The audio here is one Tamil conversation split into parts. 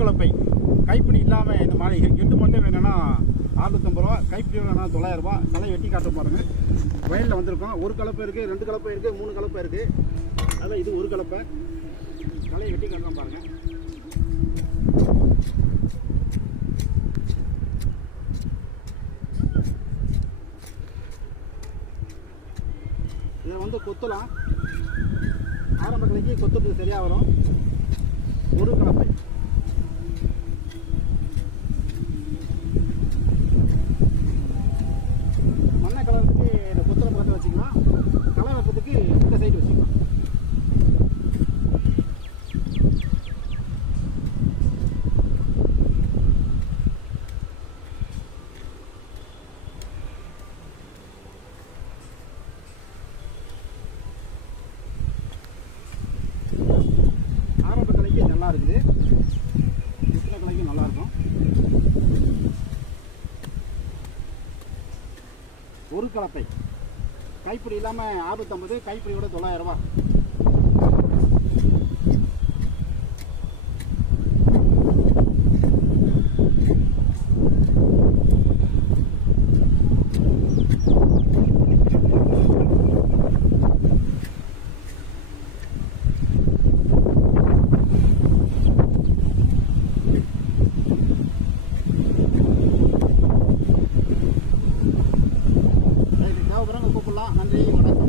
கலப்பை கைப்பிடி இல்லாமல் இந்த மாதிரி எண்டு மட்டும் வேணும்னா 650 ரூபா, கைப்பிடி வேணும்னா 900 ரூபா. களை வெட்டி காட்ட பாருங்கள். வயலில் வந்திருக்கோம். ஒரு கலப்பை இருக்குது, 2 கலப்பை இருக்குது, 3 கலப்பை இருக்குது. அதில் இது ஒரு கலப்பை. களையை வெட்டி காட்டலாம் பாருங்கள். இதை வந்து கொத்தலாம். ஆரம்ப கலைக்கு கொத்துறதுக்கு சரியாக வரும். ஒரு கலப்பை. மண்ணை கலருக்கு இந்த கொத்துற பக்கத்தை வச்சுக்கலாம். களை வைக்கிறதுக்கு இந்த சைடு வச்சுக்கலாம். ஆரம்ப கலைக்கு நல்லா இருக்குது. சின்ன கலைக்கும் நல்லா இருக்கும். ஒரு கலப்பை கைப்பிடி இல்லாமல் 650, கைப்பிடியோட 900 ரூபா. கூப்பிடலாம். நன்றி, வணக்கம்.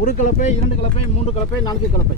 ஒரு கலப்பை, 2 கலப்பை, 3 கலப்பை, 4 கலப்பை.